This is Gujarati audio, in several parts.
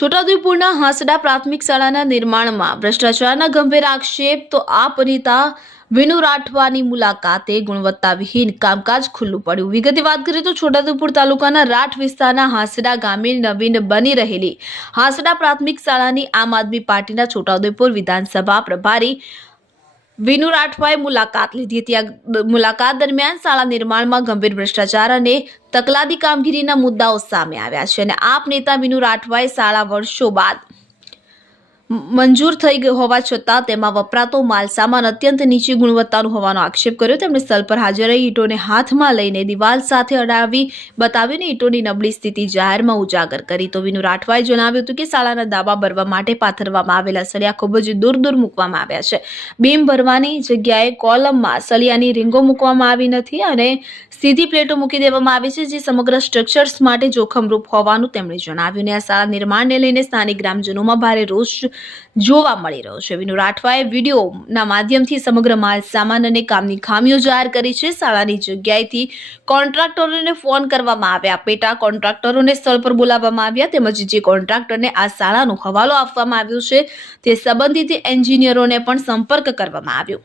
છોટાઉદેપુરના હાંસડા પ્રાથમિક શાળાના નિર્માણમાં ભ્રષ્ટાચારના ગંભીર આક્ષેપ તો આપ નેતા વિનુ રાઠવાની મુલાકાતે ગુણવત્તાવિહીન કામકાજ ખુલ્લું પડ્યું। વિગતે વાત કરીએ તો છોટાઉદેપુર તાલુકાના રાઠ વિસ્તારના હાંસડા ગામે નવીન બની રહેલી હાંસડા પ્રાથમિક શાળાની આમ આદમી પાર્ટીના છોટાઉદેપુર વિધાનસભા પ્રભારી વિનુ રાઠવાએ મુલાકાત લીધી હતી। આ મુલાકાત દરમિયાન શાળા નિર્માણમાં ગંભીર ભ્રષ્ટાચાર અને તકલાદી કામગીરીના મુદ્દાઓ સામે આવ્યા છે અને આપ નેતા વિનુ રાઠવાએ શાળા વર્ષો બાદ મંજૂર થઈ ગઈ હોવા છતાં તેમાં વપરાતો માલસામાન અત્યંત નીચી ગુણવત્તાનું હોવાનો આક્ષેપ કર્યો। તેમણે સ્થળ પર હાજર રહી ઈંટોને હાથમાં લઈને દિવાલ સાથે અડાવી બતાવીને ઈંટોની નબળી સ્થિતિ જાહેરમાં ઉજાગર કરી। તો વિનુ રાઠવાએ જણાવ્યું હતું કે શાળાના દાબા ભરવા માટે પાથરવામાં આવેલા સળિયા ખૂબ જ દૂર દૂર મૂકવામાં આવ્યા છે। બીમ ભરવાની જગ્યાએ કોલમમાં સળિયાની રીંગો મૂકવામાં આવી નથી અને સીધી પ્લેટો મૂકી દેવામાં આવી છે, જે સમગ્ર સ્ટ્રક્ચર્સ માટે જોખમરૂપ હોવાનું તેમણે જણાવ્યું। અને આ શાળા નિર્માણને લઈને સ્થાનિક ગ્રામજનોમાં ભારે રોષ જોવા મળી રહ્યો છે। વિનુ રાઠવાએ વિડીયોના માધ્યમથી સમગ્ર માલ સામાન અને કામની ખામીઓ જાહેર કરી છે। શાળાની જગ્યાએથી કોન્ટ્રાક્ટરોને ફોન કરવામાં આવ્યા, પેટા કોન્ટ્રાક્ટરોને સ્થળ પર બોલાવવામાં આવ્યા, તેમજ જે કોન્ટ્રાક્ટરને આ શાળાનો હવાલો આપવામાં આવ્યો છે તે સંબંધિત એન્જિનિયરોને પણ સંપર્ક કરવામાં આવ્યો।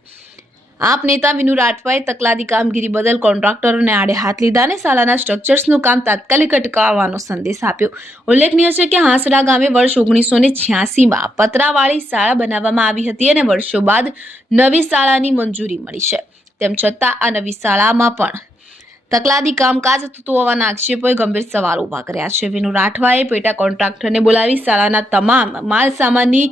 આપ નેતા વિનુ રાઠવાએ તકલાદી કામગીરી બદલ કોન્ટ્રાક્ટરોને આડે હાથ લીધા અને શાળાના સ્ટ્રક્ચર્સનું કામ તાત્કાલિક અટકાવવાનો સંદેશ આપ્યો। ઉલ્લેખનીય છે કે હાંસડા ગામે વર્ષ 1986માં પતરાવાળી શાળા બનાવવામાં આવી હતી અને વર્ષો બાદ નવી શાળાની મંજૂરી મળી છે। તેમ છતાં આ નવી શાળામાં પણ તકલાદી કામકાજ થતું હોવાના આક્ષેપોએ ગંભીર સવાલ ઉભા કર્યા છે। વિનુ રાઠવાએ પેટા કોન્ટ્રાક્ટરને બોલાવી શાળાના તમામ માલ સામાનની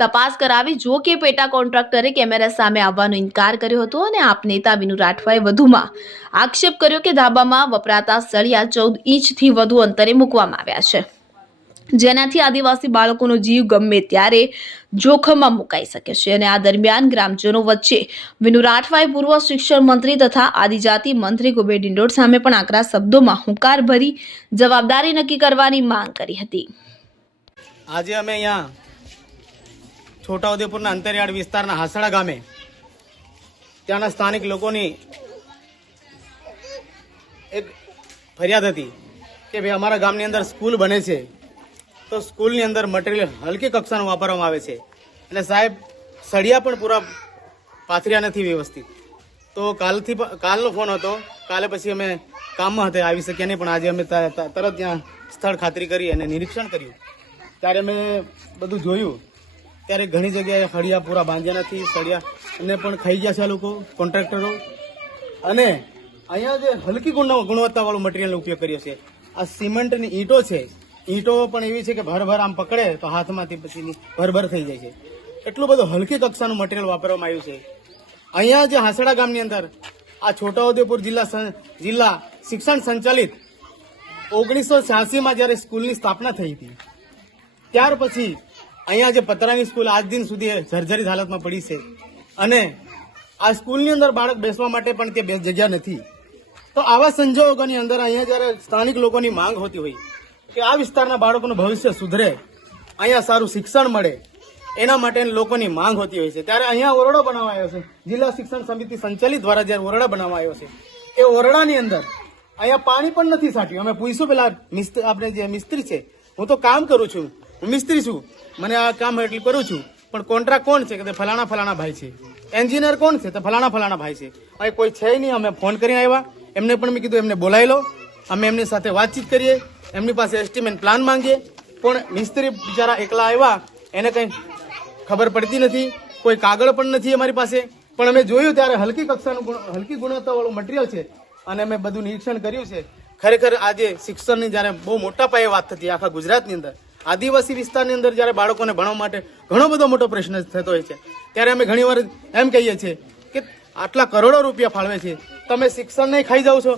તપાસ કરાવી, જો કે પેટા કોન્ટ્રાક્ટરે કેમેરા સામે આવવાનો ઇનકાર કર્યો હતો અને આપ નેતા વિનુ રાઠવાએ વધુમાં આક્ષેપ કર્યો કે ધાબામાં વપરાતા સળિયા 14 ઇંચથી વધુ અંતરે મૂકવામાં આવ્યા છે, જેનાથી આદિવાસી બાળકોનો જીવ ગમે ત્યારે જોખમમાં મુકાઈ શકે છે। અને આ દરમિયાન ગ્રામજનો વચ્ચે વિનુ રાઠવાએ પૂર્વ શિક્ષણ મંત્રી તથા આદિજાતિ મંત્રી કુબેર ડિંડોર સામે પણ આકરા શબ્દોમાં હુંકાર ભરી જવાબદારી નક્કી કરવાની માંગ કરી હતી। આજે અમે અહીંયા છોટાઉદેપુરના અંતરિયાળ વિસ્તારના હાંસડા ગામે ત્યાંના સ્થાનિક લોકોની એક ફરિયાદ હતી કે ભાઈ અમારા ગામની અંદર સ્કૂલ બને છે તો સ્કૂલની અંદર મટીરિયલ હલકી કક્ષાનું વાપરવામાં આવે છે અને સાહેબ સળિયા પણ પૂરા પાથર્યા નથી વ્યવસ્થિત। તો કાલનો ફોન હતો, કાલે પછી અમે કામમાં હતા, આવી શક્યા નહીં, પણ આજે અમે તરત ત્યાં સ્થળ ખાતરી કરી અને નિરીક્ષણ કર્યું ત્યારે અમે બધું જોયું ત્યારે ઘણી જગ્યાએ સળિયા પૂરા બાંધ્યા નથી, સળિયાને પણ ખાઈ ગયા છે આ લોકો કોન્ટ્રાક્ટરો। અને અહીંયા જે હલકી ગુણવત્તાવાળું મટીરિયલનો ઉપયોગ કર્યો છે, આ સિમેન્ટની ઈંટો છે, ઈંટો પણ એવી છે કે ભરભર આમ પકડે તો હાથમાંથી પછી ભરભર થઈ જાય છે, એટલું બધું હલકી કક્ષાનું મટીરિયલ વાપરવામાં આવ્યું છે। અહીંયા જે હાંસડા ગામની અંદર આ છોટાઉદેપુર જિલ્લા શિક્ષણ સંચાલિત 1986માં જ્યારે સ્કૂલની સ્થાપના થઈ હતી, ત્યાર પછી અહીંયા જે પતરાની સ્કૂલ આજ દિન સુધી જર્જરિત હાલતમાં પડી છે અને આ સ્કૂલની અંદર બાળક બેસવા માટે પણ તે જગ્યા નથી। તો આવા સંજોગોની અંદર અહીંયા જ્યારે સ્થાનિક લોકોની માંગ હોતી હોય કે આ વિસ્તારના બાળકોનું ભવિષ્ય સુધરે, અહીંયા સારું શિક્ષણ મળે, એના માટે લોકોની માંગ હોતી હોય છે, ત્યારે અહીંયા ઓરડો બનાવવામાં આવ્યો છે। જિલ્લા શિક્ષણ સમિતિ સંચાલિત દ્વારા જ્યારે ઓરડા બનાવવામાં આવ્યો છે, એ ઓરડાની અંદર અહીંયા પાણી પણ નથી સાટ્યું। અમે પૂછ્યું પેલા આપણે જે મિસ્ત્રી છે, હું તો કામ કરું છું, હું મિસ્ત્રી છું, મને આ કામ એટલું કરું છું, પણ કોન્ટ્રાક્ટ કોણ છે કે ફલાણા ભાઈ છે, એન્જિનિયર કોણ છે તો ફલાણા ભાઈ છે, અહીં કોઈ છે નહીં। અમે ફોન કરીને આવ્યા, એમને પણ મેં કીધું એમને બોલાવી લો, અમે એમની સાથે વાતચીત કરીએ, એમની પાસે એસ્ટિમેટ પ્લાન માંગીએ, પણ મિસ્ત્રી બિચારા એકલા આવ્યા, એને કંઈ ખબર પડતી નથી, કોઈ કાગળ પણ નથી અમારી પાસે। પણ અમે જોયું ત્યારે હલકી ગુણવત્તાવાળું મટીરિયલ છે અને અમે બધું નિરીક્ષણ કર્યું છે। ખરેખર આજે શિક્ષણની જ્યારે બહુ મોટા પાયે વાત થતી આખા ગુજરાતની અંદર, આદિવાસી વિસ્તારની અંદર જ્યારે બાળકોને ભણવા માટે ઘણો બધો મોટો પ્રશ્ન થતો હોય છે, ત્યારે અમે ઘણીવાર એમ કહીએ છીએ કે આટલા કરોડો રૂપિયા ફાળવે છે, તમે શિક્ષણ નહીં ખાઈ જાઓ છો,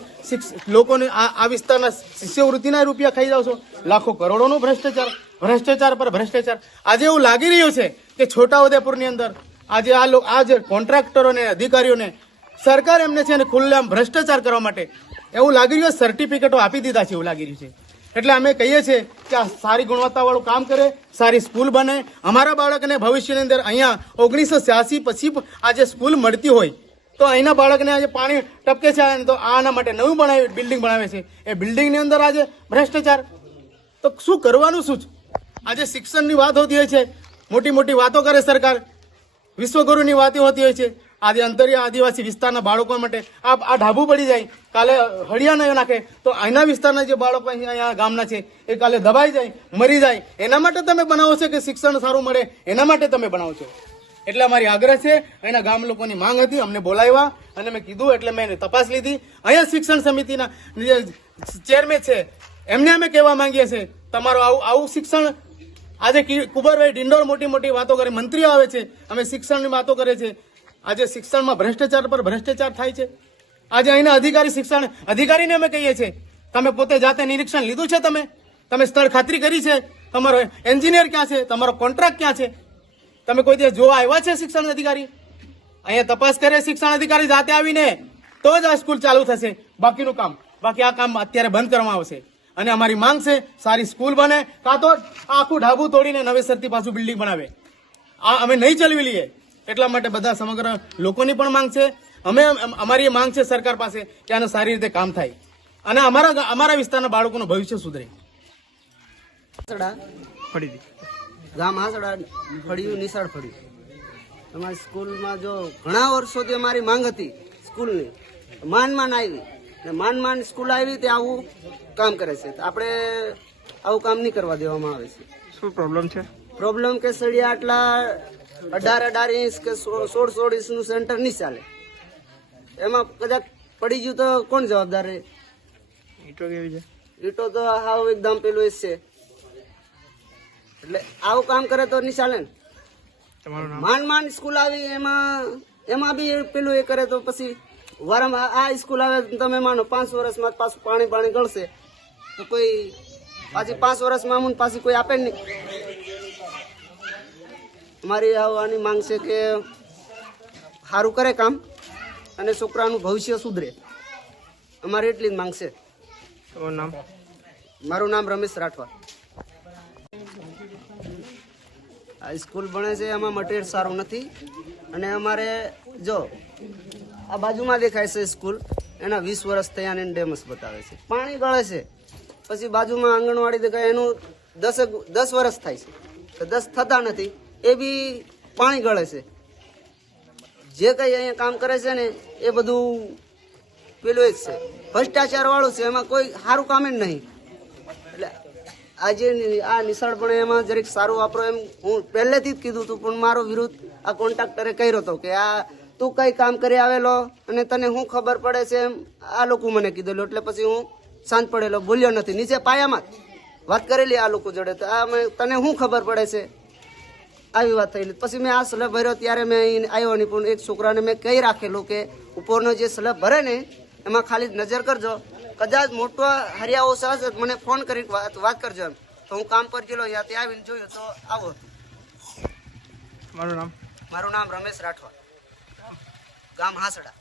લોકોને આ વિસ્તારના શિષ્યવૃત્તિના રૂપિયા ખાઈ જાઓ છો, લાખો કરોડોનો ભ્રષ્ટાચાર પર ભ્રષ્ટાચાર। આજે એવું લાગી રહ્યું છે કે છોટાઉદેપુરની અંદર આજે આ જે કોન્ટ્રાક્ટરોને અધિકારીઓને સરકાર એમને છે અને ખુલ્લેઆમ ભ્રષ્ટાચાર કરવા માટે એવું લાગી રહ્યું, સર્ટિફિકેટો આપી દીધા છે એવું લાગી રહ્યું છે। એટલે અમે કહીએ છીએ કે આ સારી ગુણવત્તાવાળું કામ કરે, સારી સ્કૂલ બને, અમારા બાળકને ભવિષ્યની અંદર અહીંયા 1986 પછી આ જે સ્કૂલ મળતી હોય તો અહીંના બાળકને આજે પાણી ટપકે છે તો આના માટે નવું બિલ્ડિંગ બનાવે છે. એ બિલ્ડિંગની અંદર આજે ભ્રષ્ટાચાર. તો શું કરવાનું શું છે? આજે શિક્ષણની વાત હોતી હોય છે, મોટી મોટી વાતો કરે સરકાર, વિશ્વગુરુની વાતો હોતી હોય છે. આજે અંતરિયા આદિવાસી વિસ્તારના બાળકો માટે આ ઢાબુ પડી જાય, કાલે હળિયા નહીં નાખે તો અહીંના વિસ્તારના જે બાળકો અહીંયા ગામના છે એ કાલે દબાઈ જાય, મરી જાય. એના માટે તમે બનાવો છો કે શિક્ષણ સારું મળે એના માટે તમે બનાવો છો? એટલે અમારી આગ્રહ છે. અહીંના ગામ લોકોની માંગ હતી, અમને બોલાવ્યા અને મેં કીધું એટલે મેં તપાસ લીધી. અહીંયા શિક્ષણ સમિતિના જે ચેરમેન છે એમને અમે કહેવા માંગીએ છીએ તમારું આવું શિક્ષણ આજે કુંવરભાઈ ડિંડોર મોટી મોટી વાતો કરે, મંત્રીઓ આવે છે, અમે શિક્ષણની વાતો કરે છે. આજે શિક્ષણમાં ભ્રષ્ટાચાર પર ભ્રષ્ટાચાર થાય છે. આજે અહીંના શિક્ષણ અધિકારીને અમે કહીએ છીએ તમે પોતે જાતે નિરીક્ષણ લીધું છે? તમે સ્થળ ખાતરી કરી છે? તમારો એન્જિનિયર ક્યાં છે? તમારો કોન્ટ્રાક્ટ ક્યાં છે? તમે કોઈ દિવસ જોવા આવ્યા છે શિક્ષણ અધિકારી? અહીંયા તપાસ કરે શિક્ષણ અધિકારી જાતે આવીને તો જ આ સ્કૂલ ચાલુ થશે. બાકી આ કામ અત્યારે બંધ કરવામાં આવશે. અને અમારી માંગ છે સારી સ્કૂલ બને, કાં તો આખું ઢાબુ તોડીને નવેસરથી પાછું બિલ્ડિંગ બનાવે. આ અમે નહીં ચલવી લઈએ. એટલા માટે બધા સમગ્ર લોકોની પણ માંગ છે. અમારી માંગ છે સરકાર પાસે કે આનું સારી રીતે કામ થાય અને અમારા વિસ્તારના બાળકોનું ભવિષ્ય સુધરે. ગામ હાસડા ફળિયું નિશાળ ફળિયું. અમારી સ્કૂલમાં જો ઘણા વર્ષોથી અમારી માંગ હતી સ્કૂલની, માન આવી ને માન સ્કૂલ આવી તે આવું કામ કરે છે. આપણે આવું કામ નહીં કરવા દેવામાં આવે છે. શું પ્રોબ્લેમ છે? પ્રોબ્લેમ કે સળિયા આટલા 18 ઇંચ કે 16 ઇંચનું સેન્ટર નહીં ચાલે. એમાં કદાચ પડી ગયું તો કોણ જવાબદાર રહે? ઈંટો કેવી છે? ઈંટો તો હાવ એકદમ પેલું જ છે. એટલે આવું કામ કરે તો નહીં ચાલે ને. તમારું નામ? માન સ્કૂલ આવી એમાં બી પેલું એ કરે તો પછી વારંવાર આ સ્કૂલ આવે તમે માનો 5 વર્ષમાં પાછું પાણી ગળશે તો કોઈ પાછી 5 વર્ષમાં અમને પાછી કોઈ આપે નહીં. અમારી આની માંગ છે કે સારું કરે કામ અને છોકરાનું ભવિષ્ય સુધરે. અમારી એટલી જ માંગ છે. તમારું નામ? મારું નામ રમેશ રાઠવા. આ સ્કૂલ બને છે એમાં મટીરિયલ સારું નથી અને અમારે જો આ બાજુમાં દેખાય છે સ્કૂલ, એના 20 વર્ષ થયા ને ડેમસ બતાવે છે. પાણી ગળે છે. પછી બાજુમાં આંગણવાડી દેખાય એનું 10 વર્ષ થાય છે તો 10 થતા નથી, એ બી પાણી ગળે છે. જે કઈ અહીંયા કામ કરે છે ને એ બધું પેલું જ છે, ભ્રષ્ટાચાર વાળું છે. એમાં કોઈ સારું કામ જ નહીં. એટલે આજે આ નિશાળ પણ એમાં જરીક સારું વાપરો એમ હું પહેલેથી જ કીધું હતું, પણ મારો વિરુદ્ધ આ કોન્ટ્રાક્ટરે કહ્યો હતો કે આ તું કઈ કામ કરી આવેલો અને તને શું ખબર પડે છે એમ આ લોકો મને કીધેલું. એટલે પછી હું શાંત પડેલો, બોલ્યો નથી. નીચે પાયામાં વાત કરેલી આ લોકો જોડે, તો આ તને શું ખબર પડે છે આવી વાત થયેલી. પછી મેં આ સ્લેબ ભર્યો ત્યારે મેં અહીં આવ્યો નહીં, પણ એક છોકરાને મેં કહી રાખેલું કે ઉપરનો જે સ્લેબ ભરે ને એમાં ખાલી નજર કરજો, કદાચ મોટો હરિયા ઓછા હશે મને ફોન કરી વાત કરજો એમ. તો હું કામ પર ગયેલો, ત્યાં આવીને જોયું તો આવો. મારું નામ? મારું નામ રમેશ રાઠવા, ગામ હાસડા.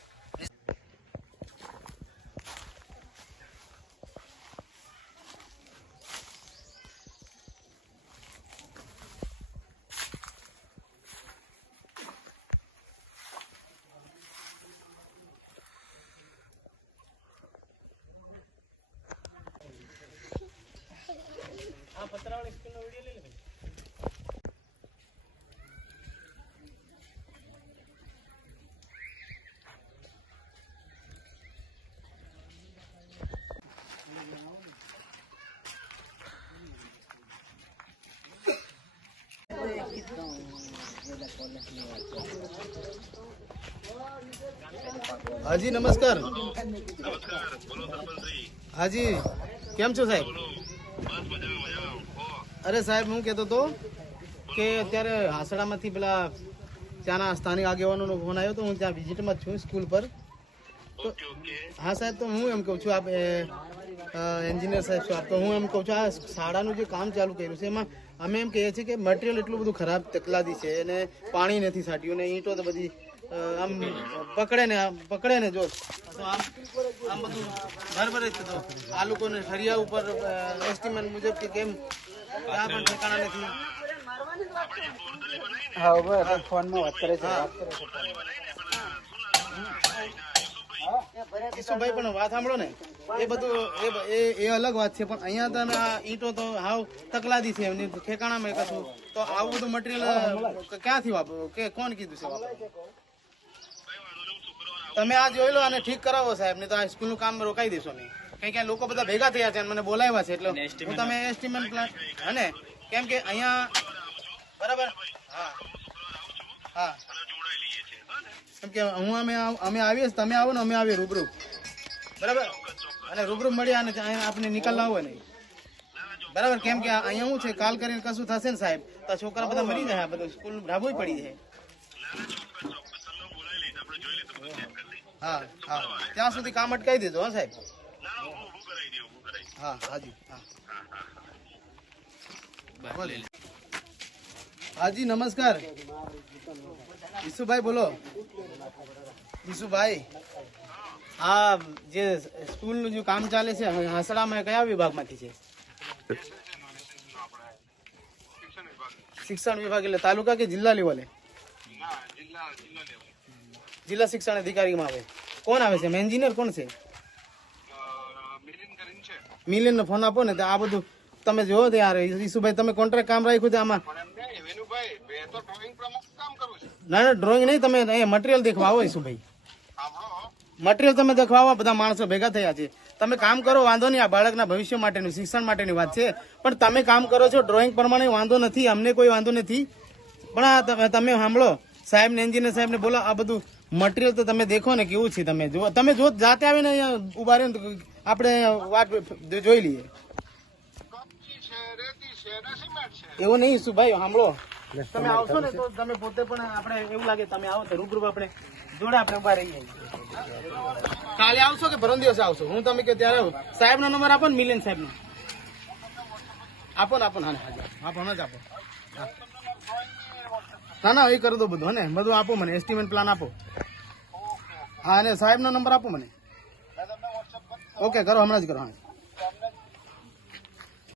હાજી નમસ્કાર. હાજી કેમ છો સાહેબ? અરે સાહેબ હું કહેતો હતો કે અત્યારે હાસડામાંથી પેલા ત્યાંના સ્થાનિક આગેવાનોનો ફોન આવ્યો તો હું ત્યાં વિઝિટમાં છું સ્કૂલ પર. તો હા સાહેબ, તો હું એમ કહું છું આપ એન્જિનિયર સાહેબ છો આપ, તો હું એમ કહું છું આ શાળાનું જે કામ ચાલુ કર્યું છે એમાં અમે એમ કહીએ છીએ કે મટીરિયલ એટલું બધું ખરાબ તકલાદી છે અને પાણી નથી સાટ્યું ને ઈંટો તો બધી આમ પકડે ને જો તો આમ બધું બરાબર જ છે. તો આ લોકોને ફરિયા ઉપર એસ્ટિમેટ મુજબ કે કેમ આ પણ ઠેકાણા નથી. હા ફોનમાં વાત કરે છે. ઈસુભાઈ પણ વાત સાંભળો ને, એ બધું એ અલગ વાત છે, પણ અહીંયા તમે આ ઈંટો તો હાવ તકલાદી છે એમની ઠેકાણામાં કશું, તો આવું બધું મટીરિયલ ક્યાંથી વાપરો કે કોણ કીધું છે વાપરો? તમે આ જોઈ લો અને ઠીક કરાવો સાહેબ, ને તો આ સ્કૂલનું કામ રોકાઈ દેશો નહીં. કઈ ક્યાં લોકો બધા ભેગા થયા છે અને મને બોલાવ્યા છે, એટલે હું તમે એસ્ટિમેટ પ્લાન હે ને, કેમ કે અહીંયા બરાબર. હા હા, કેમ કે અમે આવીએ, તમે આવો ને અમે આવીએ રૂબરૂ, બરાબર, અને રૂબરૂ મળીએ અને આપણે નિકાલ લાવો નહીં, બરાબર. કેમ કે અહીંયા શું છે, કાલ કરીને કશું થશે ને સાહેબ, તો છોકરા બધા મરી જાય, બધું સ્કૂલ ઢાબુ પડી જાય. હા હા, ત્યાં સુધી કામ અટકાવી દેજો. હા સાહેબ. હા હાજી. હા હાજી, નમસ્કાર. ઈસુભાઈ બોલો. ઈસુભાઈ, આ જે સ્કૂલનું જે કામ ચાલે છે હાસડામાં, કયા વિભાગમાંથી છે? શિક્ષણ વિભાગ. એટલે તાલુકા કે જિલ્લા લેવલે? જિલ્લા શિક્ષણ અધિકારીમાં આવે. કોણ આવે છે? એન્જિનિયર કોણ છે? મિલિન નો ફોન આપો ને. આ બધું તમે જોવો તો યાર ઈસુભાઈ, તમે કોન્ટ્રાક્ટ કામ રાખ્યું છે આમાં. ના ના, ડ્રોઈંગ નહીં, તમે મટીરિયલ દેખવાવો ઈસુભાઈ. મટીરિયલ તમે દેખવાવો, બધા માણસો ભેગા થયા છે. તમે કામ કરો, વાંધો નહીં, આ બાળકના ભવિષ્ય માટેનું, શિક્ષણ માટેની વાત છે, પણ તમે કામ કરો છો ડ્રોઈંગ પ્રમાણે, વાંધો નથી, અમને કોઈ વાંધો નથી. પણ આ તમે સાંભળો, સાહેબ ને એન્જિનિયર સાહેબ ને બોલો, આ બધું મટીરિયલ તો તમે દેખો ને કેવું છે. તમે જો જાતે આવીને અહીંયા ઉભા રહે ને આપણે વાત જોઈ લઈએ. એવું નહીં સુભાઈ, સાંભળો, તમે આવશો ને તો તમે પોતે પણ આપણે એવું લાગે, તમે આવો તો રૂબરૂ આપણે જોડે આપણે ઉભા રહીએ. કાલે આવશો કે પરમ દિવસે આવશો? હું તમે કે ત્યારે સાહેબ નો નંબર આપો ને, મિલિન સાહેબ નો આપો ને. આપો ને, હા આપો ને, જ આપો. ના ના, એ કરી દો બધું, હે ને, બધું આપો મને, એસ્ટિમેટ પ્લાન આપો. હા, અને સાહેબ નો નંબર આપો મને. ઓકે, કરો, હમણાં જ કરો. હા.